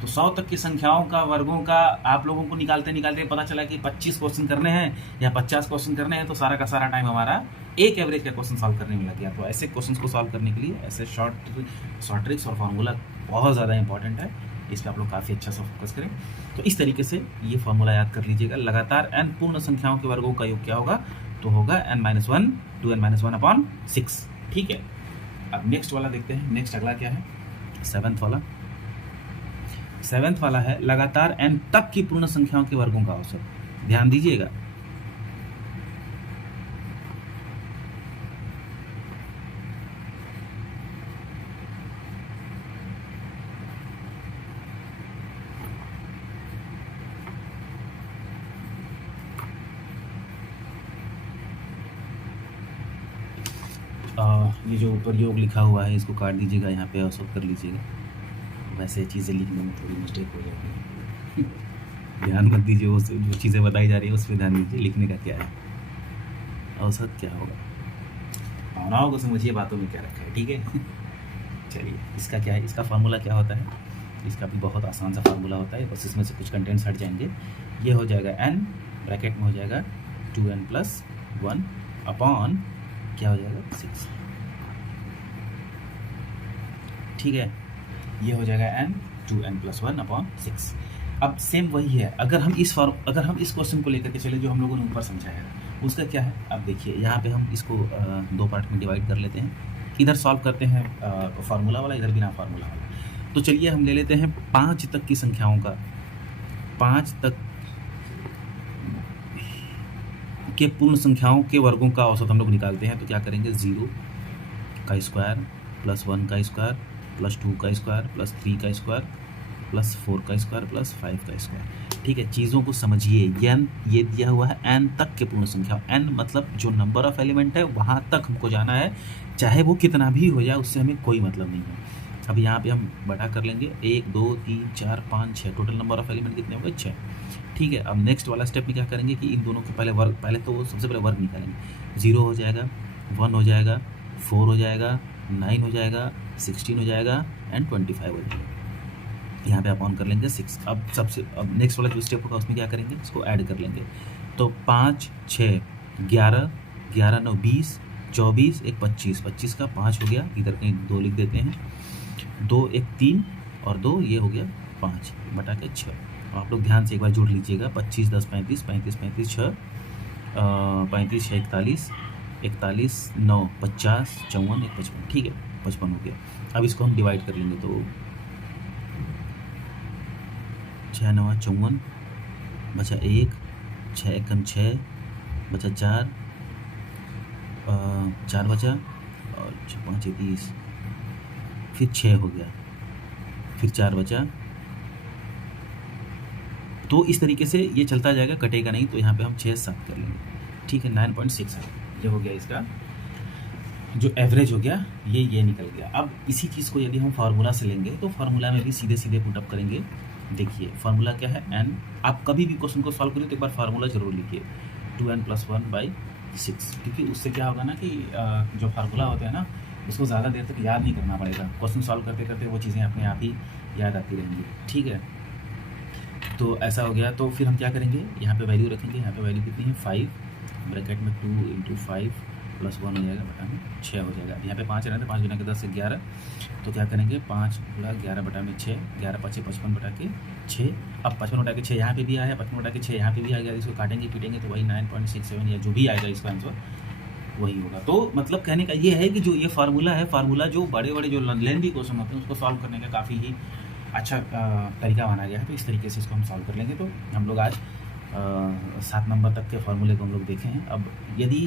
तो 100 तक की संख्याओं का वर्गों का आप लोगों को निकालते निकालते पता चला कि 25 क्वेश्चन करने हैं या 50 क्वेश्चन करने हैं, तो सारा का सारा टाइम हमारा एक एवरेज का क्वेश्चन सॉल्व करने में लग गया। तो ऐसे क्वेश्चन को सॉल्व करने के लिए ऐसे शॉर्ट ट्रिक्स और फार्मूला बहुत ज़्यादा इंपॉर्टेंट है, इस पर आप लोग काफ़ी अच्छा से फोकस करें। तो इस तरीके से ये फार्मूला याद कर लीजिएगा, लगातार n पूर्ण संख्याओं के वर्गों का योग क्या होगा, तो होगा n-1 2n-1 अपॉन 6। ठीक है, अब नेक्स्ट वाला देखते हैं, नेक्स्ट अगला क्या है, 7th वाला। 7th वाला है लगातार n तक की पूर्ण संख्याओं के वर्गों का औसत। ध्यान दीजिएगा, ये जो ऊपर योग लिखा हुआ है इसको काट दीजिएगा, यहाँ पे औसत कर लीजिएगा, वैसे चीज़ें लिखने में थोड़ी मिस्टेक हो जाएगी। ध्यान मत दीजिए, वो जो चीज़ें बताई जा रही है उस पर ध्यान दीजिए, लिखने का क्या है, औसत क्या होगा, भावनाओं को समझिए, बातों में क्या रखा है। ठीक है, चलिए इसका क्या है, इसका फार्मूला क्या होता है, इसका भी बहुत आसान सा फार्मूला होता है, बस इसमें से कुछ कंटेंट्स हट जाएंगे। ये हो जाएगा n, ब्रैकेट में हो जाएगा 2n+1 अपॉन क्या हो जाएगा 6। ठीक है, ये हो जाएगा n 2n+1 अपॉन 6। अब सेम वही है, अगर हम इस क्वेश्चन को लेकर के चले जो हम लोगों ने ऊपर समझाया है, उसका क्या है। अब देखिए यहाँ पे हम इसको 2 पार्ट में डिवाइड कर लेते हैं, इधर सॉल्व करते हैं फार्मूला वाला, इधर बिना फार्मूला वाला। तो चलिए हम ले लेते हैं 5 तक की संख्याओं का, 5 तक के पूर्ण संख्याओं के वर्गों का औसत हम लोग निकालते हैं, तो क्या करेंगे, 0 का स्क्वायर प्लस 1 का स्क्वायर प्लस 2 का स्क्वायर प्लस 3 का स्क्वायर प्लस 4 का स्क्वायर प्लस 5 का स्क्वायर। ठीक है, चीज़ों को समझिए। ये दिया हुआ है n तक के पूर्ण संख्या। n मतलब जो नंबर ऑफ एलिमेंट है वहाँ तक हमको जाना है, चाहे वो कितना भी हो जाए, उससे हमें कोई मतलब नहीं है। अब यहाँ पे हम बड़ा कर लेंगे, 1 2 3 4 5 6, टोटल नंबर ऑफ एलिमेंट कितने हो गए, 6। ठीक है, अब नेक्स्ट वाला स्टेप में क्या करेंगे कि इन दोनों के पहले तो सबसे पहले वर्ग निकालेंगे। 0 हो जाएगा, 1 हो जाएगा, 4 हो जाएगा, 9 हो जाएगा, 16 हो जाएगा एंड 25 हो जाएगा। यहाँ पे आप ऑन कर लेंगे 6। अब नेक्स्ट वाला जो स्टेप होगा उसमें क्या करेंगे, इसको ऐड कर लेंगे। तो 5 6 11 11 9 20 24 1 25, 25 का 5 हो गया, इधर कहीं 2 लिख देते हैं, 2 1 3 और 2 ये हो गया 5 बटा के 6। आप लोग ध्यान से एक बार जोड़ लीजिएगा, 25 10 35 35 35 6 35 6 41 41 9 50 54 1 55। ठीक है, 55 हो गया। अब इसको हम डिवाइड कर लेंगे, तो 6 9 54 बचा 1, 6 1 6 बचा 4 4 बचा और 5 30, फिर 6 हो गया, फिर 4 बचा। तो इस तरीके से ये चलता जाएगा, कटेगा नहीं। तो यहाँ पे हम 6 7 कर लेंगे। ठीक है, 9.6 ये हो गया, इसका जो एवरेज हो गया ये निकल गया। अब इसी चीज़ को यदि हम फार्मूला से लेंगे तो फार्मूला में भी सीधे सीधे पुटअप करेंगे। देखिए फार्मूला क्या है, n। आप कभी भी क्वेश्चन को सॉल्व करिए तो एक बार फार्मूला जरूर लिखिए, 2n + 1/6, क्योंकि उससे क्या होगा ना कि जो फार्मूला होता है ना उसको ज़्यादा देर तक याद नहीं करना पड़ेगा। क्वेश्चन सॉल्व करते करते वो चीज़ें अपने आप ही याद आती रहेंगी। ठीक है, तो ऐसा हो गया। तो फिर हम क्या करेंगे, यहाँ पे वैल्यू रखेंगे। यहाँ पे वैल्यू कितनी है, 5 ब्रैकेट में 2 × 5 + 1 हो जाएगा, बटा में 6 हो जाएगा। यहाँ पे 5 रहना था, 5 गुना के 10 से 11। तो क्या करेंगे, 5 गुणा 11 बटा में 6, 11 5 55 बटा के 6। अब 55 बटा के 6 यहाँ पे भी आया, 55 बटा के 6 यहाँ पे भी आ गया। इसको काटेंगे पीटेंगे तो वही 9.67 या जो भी आएगा इसका आंसर वही होगा। तो मतलब कहने का ये है कि जो ये फार्मूला है, फार्मूला जो बड़े बड़े जो लेंथी क्वेश्चन होते हैं उसको सॉल्व करने का काफ़ी ही अच्छा तरीका माना गया है। तो इस तरीके से इसको हम सॉल्व कर लेंगे। तो हम लोग आज 7 नंबर तक के फार्मूले को हम लोग देखे हैं। अब यदि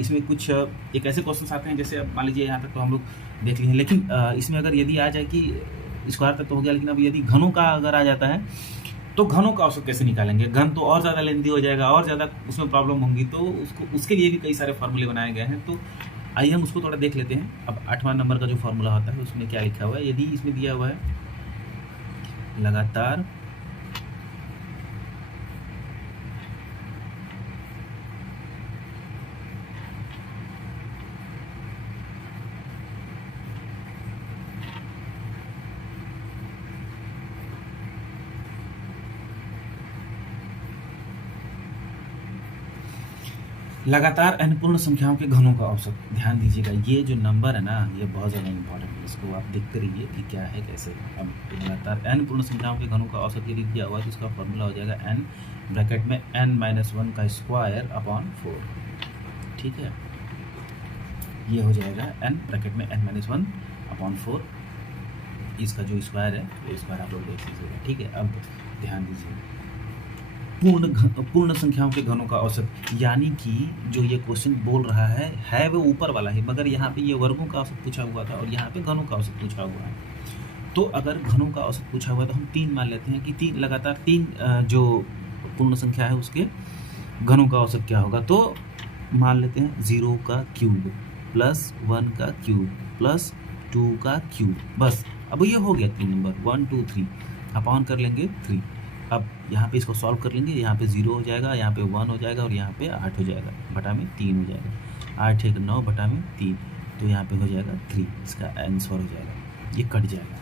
इसमें कुछ एक ऐसे क्वेश्चन आते हैं, जैसे अब मान लीजिए यहाँ तक तो हम लोग देख लिए हैं, लेकिन इसमें अगर यदि आ जाए कि स्क्वायर तक तो हो गया, लेकिन अब यदि घनों का अगर आ जाता है तो घनों का औसत कैसे निकालेंगे। घन तो और ज़्यादा लेंथी हो जाएगा, और ज़्यादा उसमें प्रॉब्लम होंगी। तो उसके लिए भी कई सारे फार्मूले बनाए गए हैं। तो आइए हम उसको थोड़ा देख लेते हैं। अब 8वां नंबर का जो फार्मूला होता है उसमें क्या लिखा हुआ है, यदि इसमें दिया हुआ है लगातार n पूर्ण संख्याओं के घनों का औसत। ध्यान दीजिएगा, ये जो नंबर है ना ये बहुत ज़्यादा इंपॉर्टेंट है। इसको आप देखते रहिए कि क्या है कैसे। अब लगातार n पूर्ण संख्याओं के घनों का औसत यदि दिया हुआ है तो इसका फॉर्मूला हो जाएगा n ब्रैकेट में n-1 का स्क्वायर अपॉन 4। ठीक है, ये हो जाएगा n ब्रैकेट में n-1 अपॉन 4। इसका जो स्क्वायर है तो स्क्वायर आप लोग देख लीजिएगा। ठीक है, अब ध्यान दीजिए, पूर्ण संख्याओं के घनों का औसत, यानी कि जो ये क्वेश्चन बोल रहा है वो ऊपर वाला है, मगर यहाँ पे ये वर्गों का औसत पूछा हुआ था और यहाँ पे घनों का औसत पूछा हुआ है। तो अगर घनों का औसत पूछा हुआ है तो हम 3 मान लेते हैं कि लगातार 3 जो पूर्ण संख्या है उसके घनों का औसत क्या होगा। तो मान लेते हैं 0 का क्यूब प्लस 1 का क्यूब प्लस 2 का क्यूब। बस अब ये हो गया 3 नंबर, 1 2 3 अपॉन कर लेंगे 3। अब यहाँ पे इसको सॉल्व कर लेंगे, यहाँ पे 0 हो जाएगा, यहाँ पे 1 हो जाएगा और यहाँ पे 8 हो जाएगा, बटा में 3 हो जाएगा। 8 1 9 बटा में 3, तो यहाँ पे हो जाएगा 3। इसका आंसर हो जाएगा, ये कट जाएगा।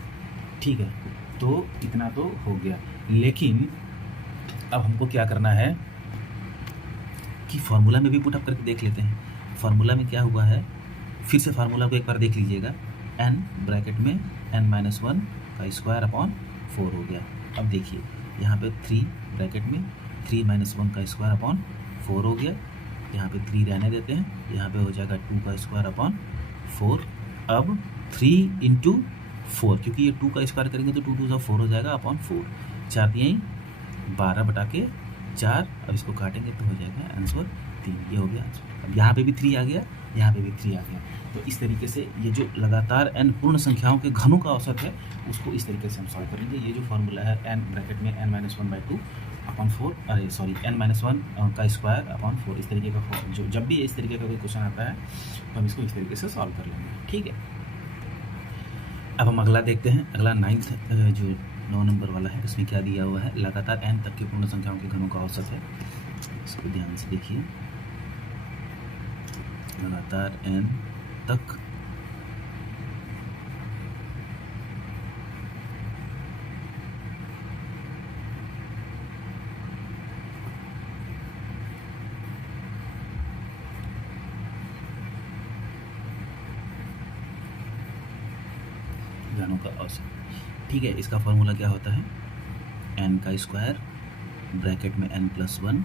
ठीक है, तो इतना तो हो गया। लेकिन अब हमको क्या करना है कि फार्मूला में भी पुटअप करके देख लेते हैं। फार्मूला में क्या हुआ है, फिर से फार्मूला को एक बार देख लीजिएगा। n ब्रैकेट में n-1 का स्क्वायर अपॉन 4 हो गया। अब देखिए यहाँ पे 3 ब्रैकेट में 3-1 का स्क्वायर अपॉन 4 हो गया। यहाँ पे 3 रहने देते हैं, यहाँ पे हो जाएगा 2 का स्क्वायर अपॉन 4। अब 3 × 4, क्योंकि ये 2 का स्क्वायर करेंगे तो 2 2 4 हो जाएगा अपॉन 4। 4 दिए 12 बटा के 4। अब इसको काटेंगे तो हो जाएगा आंसर 3, ये हो गया। अब यहाँ पे भी 3 आ गया, यहाँ पे भी 3 आ गया। तो इस तरीके से ये जो लगातार n पूर्ण संख्याओं के घनों का औसत है उसको इस तरीके से हम सॉल्व करेंगे। ये जो फॉर्मूला है n ब्रैकेट में n-1/2 अपॉन 4, अरे सॉरी n-1 का स्क्वायर अपॉन 4, इस तरीके का जो जब भी इस तरीके का कोई क्वेश्चन आता है तो हम इसको इस तरीके से सॉल्व कर लेंगे। ठीक है, अब हम अगला देखते हैं। अगला 9th जो 9 नंबर वाला है उसमें क्या दिया हुआ है, लगातार n तक की पूर्ण संख्याओं के घनों का औसत है। इसको ध्यान से देखिए, लगातार n तक घनों का औसत। ठीक है, इसका फॉर्मूला क्या होता है, n का स्क्वायर ब्रैकेट में n+1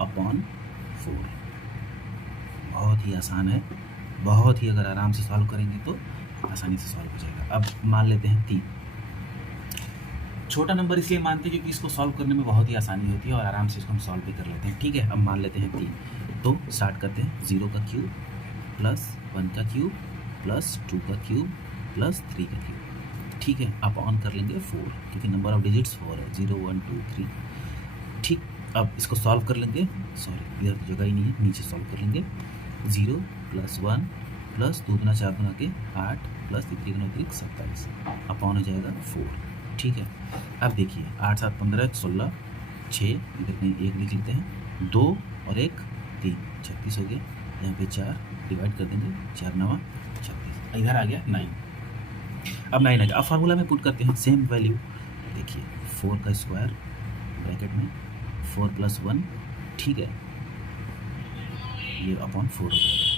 अपॉन 4। बहुत ही आसान है, बहुत ही, अगर आराम से सॉल्व करेंगे तो आसानी से सॉल्व हो जाएगा। अब मान लेते हैं 3। छोटा नंबर इसलिए मानते हैं क्योंकि इसको सॉल्व करने में बहुत ही आसानी होती है और आराम से इसको हम सॉल्व भी कर लेते हैं। ठीक है, अब मान लेते हैं 3। तो स्टार्ट करते हैं, 0 का क्यूब प्लस 1 का क्यूब प्लस 2 का क्यूब प्लस 3 का क्यूब। ठीक है, आप ऑन कर लेंगे 4 क्योंकि नंबर ऑफ डिजिट्स 4 है, 0 1 2 3। ठीक, अब इसको सॉल्व कर लेंगे, सॉरी इधर तो जगह ही नहीं है, नीचे सॉल्व कर लेंगे। 0 प्लस 1 प्लस 2 गुना 4 गुना के 8 प्लस 3 गुना 3 27 अपॉन हो जाएगा 4। ठीक है, अब देखिए 8 7 15 16 6, इधर कहीं 1 लिख लेते हैं, 2 और 1 3, 36 हो गया। यहाँ पे 4 डिवाइड कर देंगे, 4 9 36, इधर आ गया 9। अब 9 आ गया। अब फार्मूला में पुट करते हैं सेम वैल्यू। देखिए 4 का स्क्वायर ब्रैकेट में 4 प्लस 1, ठीक है, ये अपॉन 4 हो जाएगा।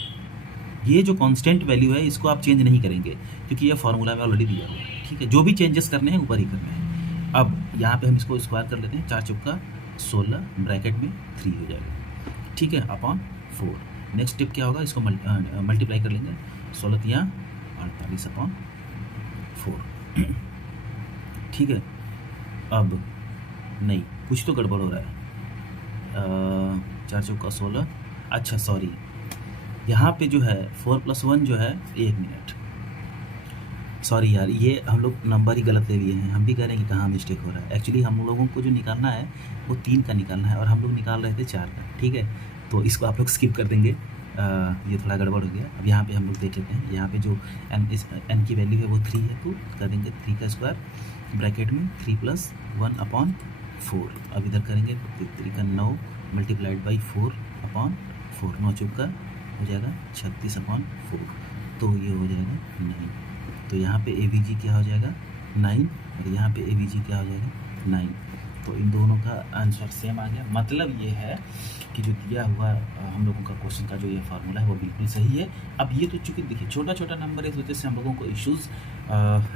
ये जो कांस्टेंट वैल्यू है इसको आप चेंज नहीं करेंगे क्योंकि ये फार्मूला में ऑलरेडी दिया हुआ है। ठीक है, जो भी चेंजेस करने हैं ऊपर ही करने हैं। अब यहाँ पे हम इसको स्क्वायर कर लेते हैं, 4 चौका 16 ब्रैकेट में 3 हो जाएगा। ठीक है, अपॉन 4। नेक्स्ट स्टेप क्या होगा, इसको मल्टीप्लाई कर लेंगे, 16 तियाँ 48 अपॉन 4। ठीक है, अब नहीं, कुछ तो गड़बड़ हो रहा है। 4 चौका 16, अच्छा सॉरी, यहाँ पे जो है 4 प्लस 1 जो है, 1 मिनट, सॉरी यार, ये हम लोग नंबर ही गलत ले लिए हैं। हम भी कह रहे हैं कि कहाँ मिस्टेक हो रहा है। एक्चुअली हम लोगों को जो निकालना है वो 3 का निकालना है और हम लोग निकाल रहे थे 4 का। ठीक है, तो इसको आप लोग स्किप कर देंगे, ये थोड़ा गड़बड़ हो गया। अब यहाँ पे हम लोग देख लेते हैं, यहाँ पे जो n की वैल्यू है वो 3 है, तो कर देंगे 3 का स्क्वायर ब्रैकेट में 3 प्लस 1 अपॉन 4। अब इधर करेंगे 3 का 9 मल्टीप्लाइड बाई 4 अपॉन 4, 9 चौका हो जाएगा 36 अपॉन 4, तो ये हो जाएगा 9। तो यहाँ पे AVG क्या हो जाएगा 9 और यहाँ पे AVG क्या हो जाएगा 9। तो इन दोनों का आंसर सेम आ गया। मतलब ये है कि जो दिया हुआ हम लोगों का क्वेश्चन का जो ये फार्मूला है वो बिल्कुल सही है। अब ये तो चूँकि देखिए छोटा छोटा नंबर है, इस वजह से हम लोगों को इश्यूज़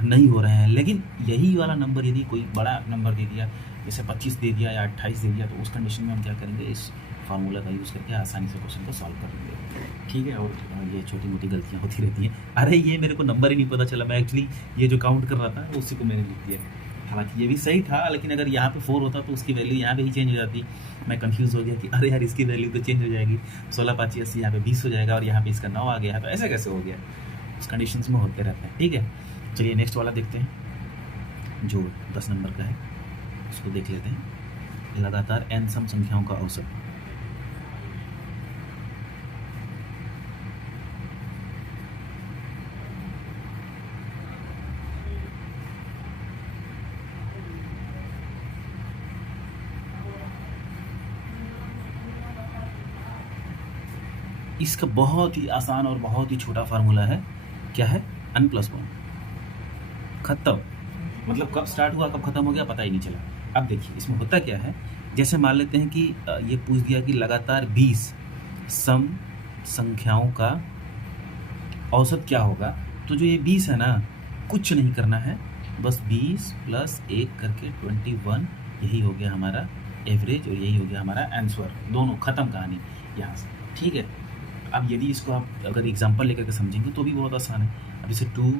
नहीं हो रहे हैं, लेकिन यही वाला नंबर यदि कोई बड़ा नंबर दे दिया, जैसे 25 दे दिया या 28 दे दिया, तो उस कंडीशन में हम क्या करेंगे, इस फार्मूला का यूज़ करके आसानी से क्वेश्चन को सॉल्व कर लेंगे। ठीक है, और ये छोटी मोटी गलतियाँ होती रहती हैं। अरे ये मेरे को नंबर ही नहीं पता चला, मैं एक्चुअली ये जो काउंट कर रहा था उसी को मैंने लिख दिया। हालांकि ये भी सही था, लेकिन अगर यहाँ पे 4 होता तो उसकी वैल्यू यहाँ पे ही चेंज हो जाती। मैं कंफ्यूज हो गया कि अरे यार इसकी वैल्यू तो चेंज हो जाएगी, 16 5 80, यहाँ पे 20 हो जाएगा और यहाँ पे इसका 9 आ गया है, तो ऐसा कैसे हो गया। उस कंडीशंस में होते रहते हैं। ठीक है, चलिए नेक्स्ट वाला देखते हैं जो 10 नंबर का है, उसको देख लेते हैं। लगातार n सम संख्याओं का औसत। इसका बहुत ही आसान और बहुत ही छोटा फार्मूला है। क्या है, n+1 खत्म। मतलब कब स्टार्ट हुआ कब खत्म हो गया पता ही नहीं चला। अब देखिए इसमें होता क्या है, जैसे मान लेते हैं कि ये पूछ दिया कि लगातार 20 सम संख्याओं का औसत क्या होगा, तो जो ये 20 है ना, कुछ नहीं करना है, बस 20 प्लस 1 करके 21, यही हो गया हमारा एवरेज और यही हो गया हमारा आंसर। दोनों खत्म कहानी यहाँ से। ठीक है, अब यदि इसको आप अगर एग्जांपल लेकर के समझेंगे तो भी बहुत आसान है। अब जैसे 2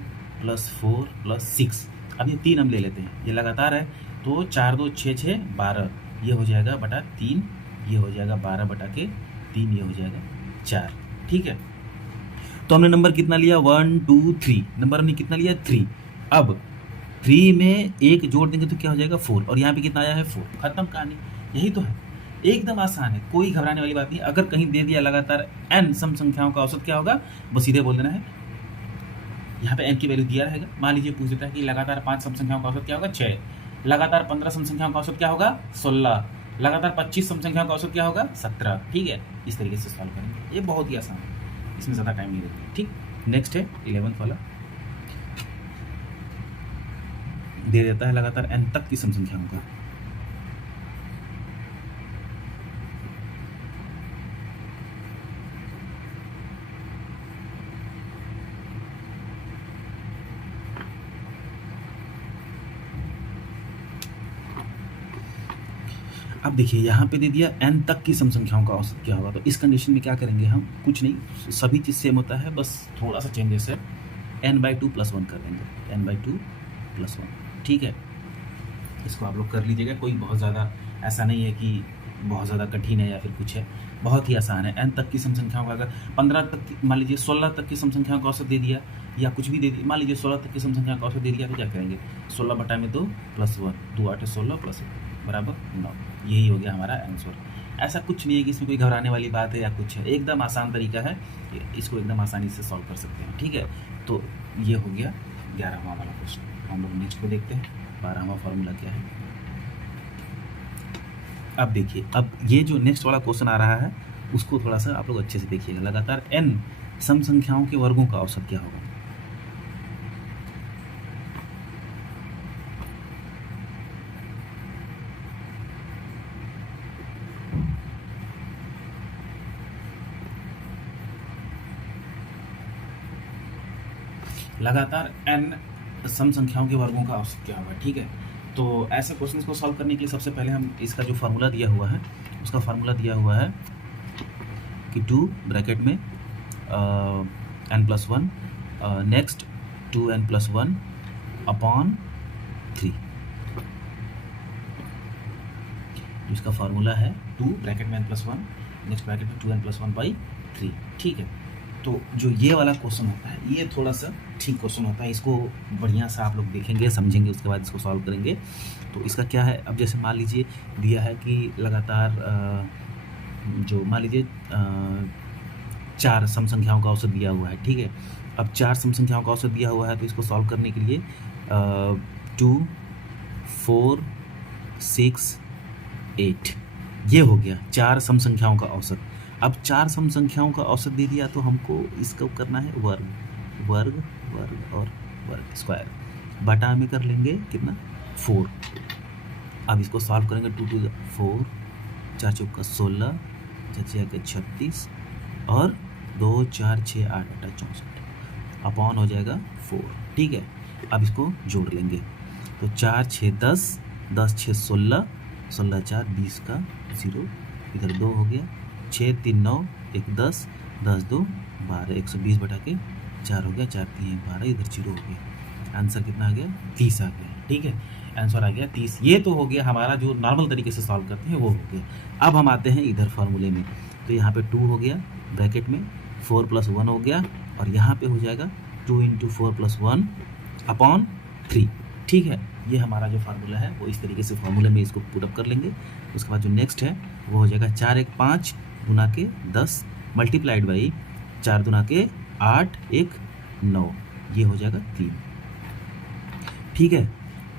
+ 4 + 6, अब ये 3 हम ले लेते हैं, ये लगातार है, तो 4 2 6 6 12, ये हो जाएगा बटा 3, ये हो जाएगा 12 बटा के 3, ये हो जाएगा 4। ठीक है, तो हमने नंबर कितना लिया 1 2 3, नंबर हमने कितना लिया 3। अब 3 में 1 जोड़ देंगे तो क्या हो जाएगा 4, और यहाँ पे कितना आया है 4। खत्म कहानी, यही तो है, एकदम आसान है, कोई घबराने वाली बात नहीं। अगर कहीं दे दिया लगातार n सम संख्याओं का औसत क्या होगा, बस सीधे बोल देना है। यहाँ पे n की वैल्यू दिया रहेगा, मान लीजिए पूछ देता है कि लगातार 5 सम संख्याओं का औसत क्या होगा 6, लगातार 15 सम संख्याओं का औसत क्या होगा 16, लगातार 25 सम संख्याओं का औसत क्या होगा 17। ठीक है, इस तरीके से सॉल्व करेंगे, ये बहुत ही आसान है, इसमें ज़्यादा टाइम नहीं लगता। ठीक, नेक्स्ट है 11th वाला, दे देता है लगातार n तक की सम संख्याओं का। अब देखिए यहाँ पे दे दिया n तक की सम संख्याओं का औसत क्या होगा, तो इस कंडीशन में क्या करेंगे हम, कुछ नहीं, सभी चीज़ सेम होता है, बस थोड़ा सा चेंजेस है, n/2 + 1 कर देंगे, n/2 + 1। ठीक है, इसको आप लोग कर लीजिएगा, कोई बहुत ज़्यादा ऐसा नहीं है कि बहुत ज़्यादा कठिन है या फिर कुछ है, बहुत ही आसान है। n तक की सम संख्याओं का, अगर 15 तक की, मान लीजिए 16 तक की सम संख्याओं का औसत दे दिया, या कुछ भी दे दिया, मान लीजिए 16 तक की सम संख्याओं का औसत दे दिया, तो क्या करेंगे 16/2 + 1, 2 8 16 + 1 बराबर 9। यही हो गया हमारा आंसर। ऐसा कुछ नहीं है कि इसमें कोई घबराने वाली बात है या कुछ है, एकदम आसान तरीका है, इसको एकदम आसानी से सॉल्व कर सकते हैं। ठीक है, तो ये हो गया 11वां वाला क्वेश्चन। हम लोग नेक्स्ट को देखते हैं, 12वां फार्मूला क्या है। अब देखिए, अब ये जो नेक्स्ट वाला क्वेश्चन आ रहा है उसको थोड़ा सा आप लोग अच्छे से देखिएगा। लगातार n सम संख्याओं के वर्गों का औसत क्या होगा। लगातार n सम संख्याओं के वर्गों का औसत क्या होगा। ठीक है, तो ऐसे क्वेश्चन को सॉल्व करने के लिए सबसे पहले हम इसका जो फार्मूला दिया हुआ है, उसका फार्मूला दिया हुआ है कि 2 ब्रैकेट में n+1, नेक्स्ट 2n+1 अपॉन 3। इसका फार्मूला है 2 ब्रैकेट में n+1, नेक्स्ट ब्रैकेट में 2n+1/3। ठीक है, तो जो ये वाला क्वेश्चन होता है ये थोड़ा सा ठीक क्वेश्चन होता है, इसको बढ़िया सा आप लोग देखेंगे, समझेंगे, उसके बाद इसको सॉल्व करेंगे। तो इसका क्या है, अब जैसे मान लीजिए दिया है कि लगातार जो मान लीजिए 4 सम संख्याओं का औसत दिया हुआ है। ठीक है, अब 4 सम संख्याओं का औसत दिया हुआ है, तो इसको सॉल्व करने के लिए 2 4 6 8 ये हो गया 4 सम संख्याओं का औसत। अब 4 सम संख्याओं का औसत दे दिया तो हमको इसको करना है वर्ग, वर्ग वर्ग और वर्ग स्क्वायर, बटा में कर लेंगे कितना 4। अब इसको सॉल्व करेंगे, 2 2 4, 4 चौका 16, 4 36 और 2 4 6 8 8 64 अपॉन हो जाएगा 4। ठीक है, अब इसको जोड़ लेंगे, तो 4 6 10, 10 6 16, 16 4 20 का 0, इधर 2 हो गया, 6 3 9 1 10, 10 2 12, 120 बटा के 4 हो गया, 4 3 12, इधर 0 हो गया। आंसर कितना आ गया 30 आ गया। ठीक है, आंसर आ गया 30। ये तो हो गया हमारा जो नॉर्मल तरीके से सॉल्व करते हैं वो हो गया। अब हम आते हैं इधर फार्मूले में, तो यहाँ पे 2 हो गया ब्रैकेट में, 4 + 1 हो गया, और यहाँ पे हो जाएगा 2 × 4 + 1 अपॉन 3। ठीक है, ये हमारा जो फार्मूला है वो इस तरीके से फार्मूले में इसको पुट अप कर लेंगे। उसके बाद जो नेक्स्ट है वो हो जाएगा 4 1 5 गुना के 10 मल्टीप्लाइड बाई 4 दुना के 8 1 9, ये हो जाएगा 3। ठीक है,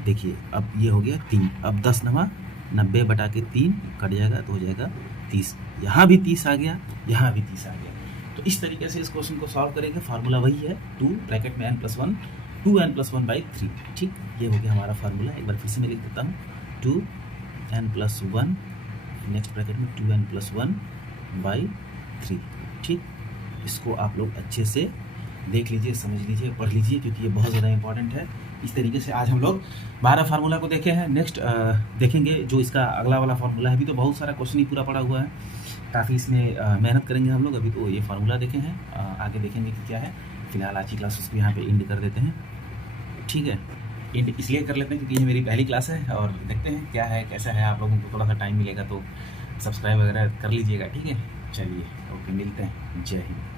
देखिए अब ये हो गया 3। अब 10 9 90 बटा के 3 कट जाएगा तो हो जाएगा 30। यहाँ भी 30 आ गया, यहाँ भी 30 आ गया। तो इस तरीके से इस क्वेश्चन को सॉल्व करेंगे। फार्मूला वही है 2 ब्रैकेट में n+1, 2n+1/3। ठीक, ये हो गया हमारा फार्मूला। एक बार फिर से मैं लिख देता हूँ, 2n+1, नेक्स्ट ब्रैकेट में 2n+1/3। ठीक, इसको आप लोग अच्छे से देख लीजिए, समझ लीजिए, पढ़ लीजिए, क्योंकि ये बहुत ज़्यादा इंपॉर्टेंट है। इस तरीके से आज हम लोग 12 फार्मूला को देखे हैं। नेक्स्ट देखेंगे जो इसका अगला वाला फार्मूला है। अभी तो बहुत सारा क्वेश्चन ही पूरा पड़ा हुआ है, काफ़ी इसमें मेहनत करेंगे हम लोग। अभी तो ये फार्मूला देखे हैं, आगे देखेंगे कि क्या है। फिलहाल आज की क्लासेस को यहाँ पे एंड कर देते हैं। ठीक है, एंड इसलिए कर लेते हैं क्योंकि ये मेरी पहली क्लास है, और देखते हैं क्या है कैसा है। आप लोगों को थोड़ा सा टाइम मिलेगा तो सब्सक्राइब वगैरह कर लीजिएगा। ठीक है, चलिए ओके, मिलते हैं। जय हिंद।